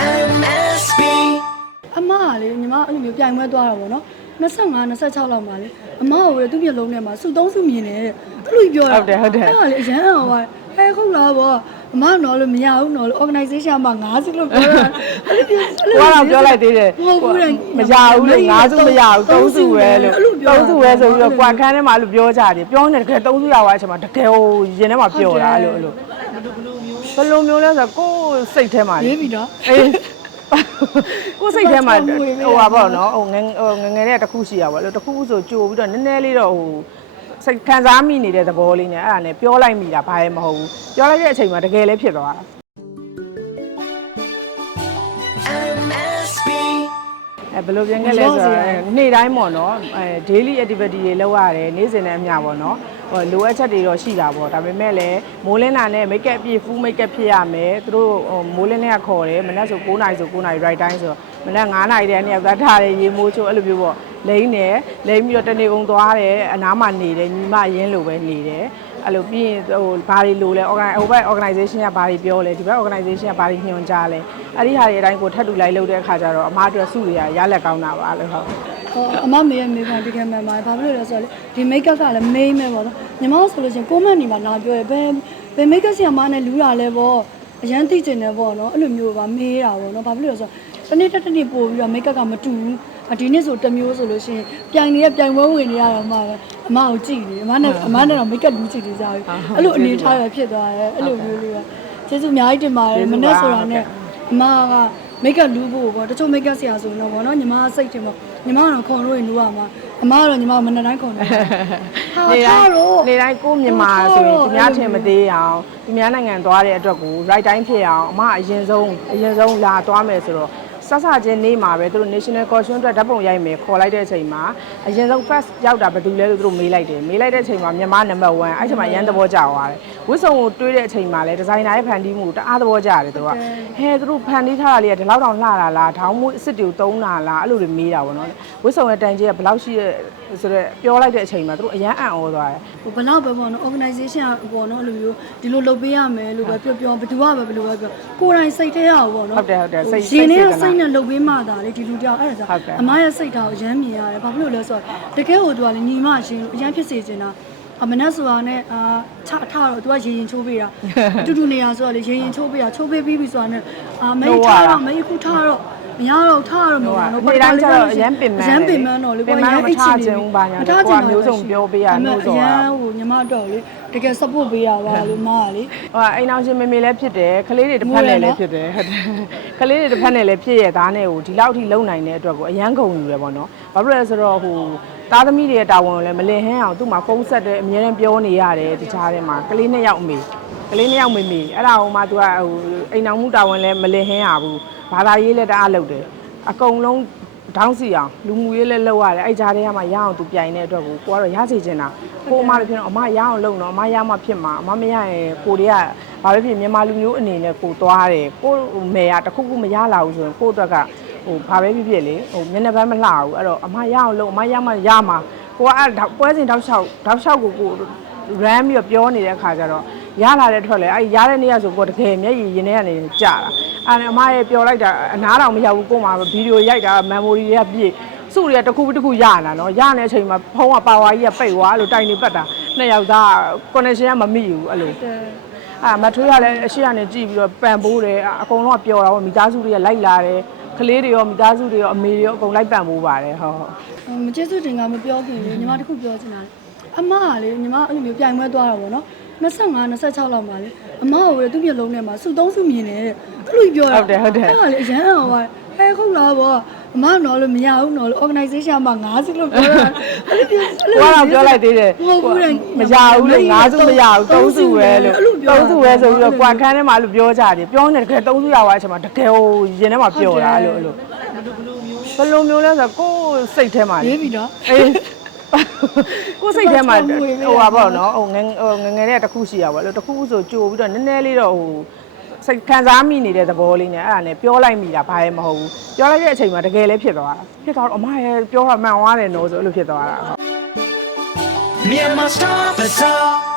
MSB အမကလေညီမအဲ့လိုမျိုးပြိုင်ပွဲသွားတာပေါ့နော်25 26လောက်မှာလေအမကလေသူ့မျက်လုံးထဲမှာစုသုံးစုမြင်နေတဲ့အဲ့လိုပြောတာဟုတ်တယ်ဟုတ်တယ်အဲ့ဒါလေအရန်အောင်ပါဟဲဟုတ်လားဗောအမတော့လို့မရဘူးနော်လို့ organization မှာ9စုလို့ပြောတာအဲ့လိုပြောအဲ့လိုကိုကတော့ပြောလိုက်သေးတယ်မဟုတ်ဘူးလေမရဘူးလေငါးစုမရဘူးသုံးစုပဲလို့သုံးစုပဲဆိုပြီးတော့ကွာခန်းထဲမှာလို့ပြောကြတယ်ပြောနေတကယ်သုံးစုရသွားတဲ့အချိန်မှာတကယ်ဟိုရင်ထဲမှာပျော်တာအဲ့လိုအဲ့လို ဘယ်လိုမျိုးလဲဆိုတော့ကိုယ်စိတ်ထဲမှာရေးပြီနော်အေးကိုယ်စိတ်ထဲမှာဟိုဟိုကကြောက်မွေးပေးရပါပေါ့နော်ဟိုငယ်ဟိုငယ်ငယ်လေးကတစ်ခုရှိရပါလို့တစ်ခုဆိုကြိုပြီးတော့နည်းနည်းလေးတော့ဟိုစိတ်ခံစားမိနေတဲ့သဘောလေးနဲ့အဲ့ဒါနဲ့ပြောလိုက်မိတာဘာမှမဟုတ်ဘူးပြောလိုက်တဲ့အချိန်မှာတကယ်လည်းဖြစ်သွားတာ MSB အဲဘယ်လိုပြန်ခဲ့လဲဆိုတော့အဲနေ့တိုင်းပေါ့နော်အဲ daily activity တွေလုပ်ရတယ်နေ့စဉ်နဲ့အမျှပေါ့နော်ဟို လိုအပ်ချက်တွေတော့ရှိတာပေါ့ဒါပေမဲ့လည်းမိုးလင်းတာနဲ့ make up ပြည့် full make up ဖြစ်ရမယ်သူတို့ဟိုမိုးလင်းတဲ့ကခေါ်တယ်မနက်ဆို9နာရီဆို9နာရီ right time ဆိုတော့မနက်9နာရီတည်းကနေရောက်ထားတယ်ရေမိုးချိုးအဲ့လိုမျိုးပေါ့လိမ့်တယ်လိမ့်ပြီးတော့တနေကုန်သွားတယ်အနားမှာနေတယ်ညီမရင်းလိုပဲနေတယ်အဲ့လိုပြီးရင်ဟိုဘာတွေလိုလဲ organ ဟိုဘက် organization ကဘာတွေပြောလဲဒီဘက် organization ကဘာတွေညွှန်ကြားလဲအဲ့ဒီဟာတွေအတိုင်းကိုထပ်တူလိုက်လုပ်တဲ့အခါကျတော့အမအတွက်စုတွေကရလက်ကောင်းတာပါလို့ဟုတ်ဟို အမမေရဲ့မေခွန်တကယ်မှန်ပါတယ်ဘာဖြစ်လို့လဲဆိုတော့လေဒီ make up ကလည်း main ပဲပေါ့နော်ညီမဆိုလို့ရှိရင်ကိုမန့်နေမှာနာပြောရယ်ဘယ်ဘယ် make up ဆီအမနဲ့လူးတာလဲပေါ့အရန်သိကျင်တယ်ပေါ့နော်အဲ့လိုမျိုးပါမေးတာပေါ့နော်ဘာဖြစ်လို့လဲဆိုတော့တစ်နေ့တစ်နေ့ပို့ပြီးတော့ make up ကမတူဘူးအဒီနေ့ဆိုတစ်မျိုးဆိုလို့ရှိရင်ပြိုင်နေတဲ့ပြိုင်ပွဲဝင်နေရတော့မှပဲအမကိုကြည့်နေအမနဲ့အမနဲ့တော့ make up လူးကြည့်နေကြပြီအဲ့လိုအနေထားရဖြစ်သွားတယ်အဲ့လိုမျိုးလေးပဲကျေးဇူးအများကြီးတင်ပါတယ်မနေ့ဆိုတာနဲ့အမက make up လူးဖို့ပေါ့တချို့ make up ဆရာဆိုရင်တော့ဗောနော်ညီမကစိတ်တင်ပေါ့ညီမကတော့ခွန်လို့ရင်လူးရမှာအမကတော့ညီမကမနေ့တိုင်းခွန်တယ်ဟာနေတိုင်းထားတော့နေတိုင်းကိုမြန်မာဆိုရင်သူများထင်မသေးအောင်သူများနိုင်ငံသွားတဲ့အတွက်ကို right time ဖြစ်အောင်အမအရင်ဆုံးအရင်ဆုံးလာသွားမယ်ဆိုတော့စဆချင်းနေမှာပဲသူတို့ national costume အတွက်ဓာတ်ပုံရိုက်မယ်ခေါ်လိုက်တဲ့အချိန်မှာအရင်ဆုံး first ရောက်တာဘယ်သူလဲလို့သူတို့မေးလိုက်တယ်မေးလိုက်တဲ့အချိန်မှာမြန်မာ number 1အဲ့ချိန်မှာရန်သဘောကျသွားတယ် ဝစ်စုံကိုတွေးတဲ့အချိန်မှာလဲဒီဇိုင်နာရဲ့ဖန်တီးမှုကိုတအားသဘောကျတယ်သူတို့ကဟဲသူတို့ဖန်တီးထားတာလေးကဒီလောက်တောင်လှတာလားထောင်းမှုအစ်စ်တွေကိုတုံးတာလားအဲ့လိုတွေမေးတာပေါ့နော်ဝစ်စုံရဲ့တန်ကြီးကဘယ်လောက်ရှိရဲဆိုတော့ပြောလိုက်တဲ့အချိန်မှာသူတို့အရန်အံ့ဩသွားတယ်ဟိုဘလောက်ပဲပေါ့နော် organization ကပေါ့နော်အဲ့လိုမျိုးဒီလိုလုပ်ပေးရမယ်လို့ပဲပြောပြောဘယ်သူကပဲဘယ်လိုပဲပြောကိုယ်တိုင်စိတ်ထဲရအောင်ပေါ့နော်ဟုတ်တယ်ဟုတ်တယ်စိတ်ရင်ထဲကစိစိတ်တ်စေတနာနဲ့လုပ်ပေးမှသာလေဒီလူတယောက်အဲ့ဒါဟုတ်တယ်ဆိုအမရဲ့စိတ်ထားကိုရမ်းမြင်ရတယ်ဘာဖြစ်လို့လဲဆိုတော့တကယ်ဟိုသူကလေညီမရှင်အရန်ဖြစ်စေချင်တာ အမနက်ဆိုတာနဲ့အာချထတော့သူကရေရင်ချိုးပေးတာအတူတူနေရဆိုတော့လေရေရင်ချိုးပေးတာချိုးပေးပြီးပြီဆိုတာနဲ့အာမိတ်ထားတော့မိတ်ခုထားတော့မရတော့ထားတော့မရတော့နေ့တိုင်းကျတော့အရန်ပင်မအရန်ပင်မတော့လေပင်မတော့မထားခြင်းဘူးဘာညာမထားခြင်းကိုကမျိုးစုံပြောပေးရနှိုးဆော်အရရန်ဟိုညီမတော့လေတကယ် support ပေးရပါလို့မားကလေဟိုအိမ်အောင်ရှင်မေမေလည်းဖြစ်တယ်ကလေးတွေတစ်ဖက်နဲ့လည်းဖြစ်တယ်ဟုတ်တယ်ကလေးတွေတစ်ဖက်နဲ့လည်းဖြစ်ရသားနဲ့ဟိုဒီလောက်ထိလုံနိုင်တဲ့အတွက်ကိုအရန်ဂုံယူရပေါ့နော်ဘာဖြစ်လဲဆိုတော့ဟို သားသမီးတွေရဲ့တာဝန်ကိုလည်းမလင်ဟန်းအောင်သူ့မှာဖုန်းဆက်တယ်အများနဲ့ပြောနေရတယ်တခြားထဲမှာကလေးနှစ်ယောက်အမေကလေးနှစ်ယောက်မေမေအဲ့ဒါဟိုမှသူကဟိုအိမ်အောင်မှုတာဝန်လည်းမလင်ဟန်းရဘူးဘာသာရေးလည်းတအားလုပ်တယ်အကုန်လုံးဒေါင်းစီအောင်လူမှုရေးလည်းလောက်ရတယ်အဲ့ကြားထဲမှာရအောင်သူပြိုင်တဲ့အတွက်ကိုကိုကတော့ရစီချင်တာကိုအမလည်းဖြစ်တော့အမရအောင်လုပ်တော့အမရမှဖြစ်မှာအမမရရင်ကိုတွေကဘာပဲဖြစ်မြန်မာလူမျိုးအနေနဲ့ကိုသွားတယ်ကိုမေရတခုခုမရလာဘူးဆိုရင်ကိုအတွက်က ဟိုဘာပဲဖြစ်ဖြစ်လေဟိုမျက်နှာပန်းမလှဘူးအဲ့တော့အမရအောင်လုပ်အမရမှရမှာကိုကအဲ့ပွဲစဉ်တောက်လျှောက်တောက်လျှောက်ကိုကို ram ပြီးတော့ပြောနေတဲ့အခါကျတော့ရလာတဲ့ထွက်လေအဲ့ရတဲ့နေ့ကဆိုကိုတကယ်မျက်ရည်ရင်ထဲကနေကြာတာအဲ့အမရဲ့ပြောလိုက်တာအနားတော်မရောက်ဘူးကို့မှာဗီဒီယိုရိုက်တာ memory တွေကပြည့်စုတွေကတစ်ခုတစ်ခုရလာနော်ရနေတဲ့အချိန်မှာဖုန်းကပါဝါကြီးကပိတ်သွားအဲ့လိုတိုင်နေပတ်တာနှစ်ယောက်သား connection ကမမိဘူးအဲ့လိုအဲ့မထွေးကလည်းအရှိကနေကြည့်ပြီးတော့ပန်ပိုးတယ်အကုန်လုံးကပျော်တာပေါ့မိသားစုတွေကလိုက်လာတယ် ကလေးတွေရောမိသားစုတွေရောအမေတွေရောအကုန်လိုက်ပန်ပိုးပါတယ်ဟုတ်ဟုတ်မကျေစုတင်ကမပြောခင်လေညီမတခုပြောချင်တာလေအမကလေညီမအဲ့လိုမျိုးပြိုင်ပွဲသွားတာပေါ့နော်25 26လောက်မှာလေအမကလေသူ့မျက်လုံးထဲမှာစုသုံးစုမြင်နေတဲ့အဲ့လိုပြောတာဟုတ်တယ်ဟုတ်တယ်အဲ့ဒါလေအရန်အောင်ပါဟဲဟုတ်လားဗော အမတော့လို့မရဘူးနော်လို့ organization မှာ9စုလို့ပြောတာအဲ့လိုပြောအဲ့လိုကိုကတော့ပြောလိုက်သေးတယ်မဟုတ်ဘူးလေမရဘူးလေငါးစုမရဘူးသုံးစုပဲလို့သုံးစုပဲဆိုပြီးတော့ကွာခန်းထဲမှာလို့ပြောကြတယ်ပြောနေတကယ်သုံးစုရသွားတဲ့အချိန်မှာတကယ်ဟိုရင်ထဲမှာပျော်တာလို့အဲ့လိုဘယ်လိုမျိုးလဲဆိုတော့ကိုယ်စိတ်ထဲမှာရေးပြီနော်အေးကိုယ်စိတ်ထဲမှာကြောက်မွေးပေးရဟိုပါပေါ့နော်ဟိုငယ်ဟိုငယ်ငယ်လေးကတစ်ခုရှိရပါလို့တစ်ခုဆိုကြိုပြီးတော့နည်းနည်းလေးတော့ဟို စိတ်ခံစားမိနေတဲ့သဘောလေးနဲ့အဲ့ဒါနဲ့ပြောလိုက်မိတာဘာမှမဟုတ်ဘူးပြောလိုက်တဲ့အချိန်မှာတကယ်လည်းဖြစ်သွားတာဖြစ်သွားတော့အမရဲ့ပြောတာမှန်သွားတယ်နော်ဆိုအဲ့လိုဖြစ်သွားတာဟုတ် Myanmar Star Bazaar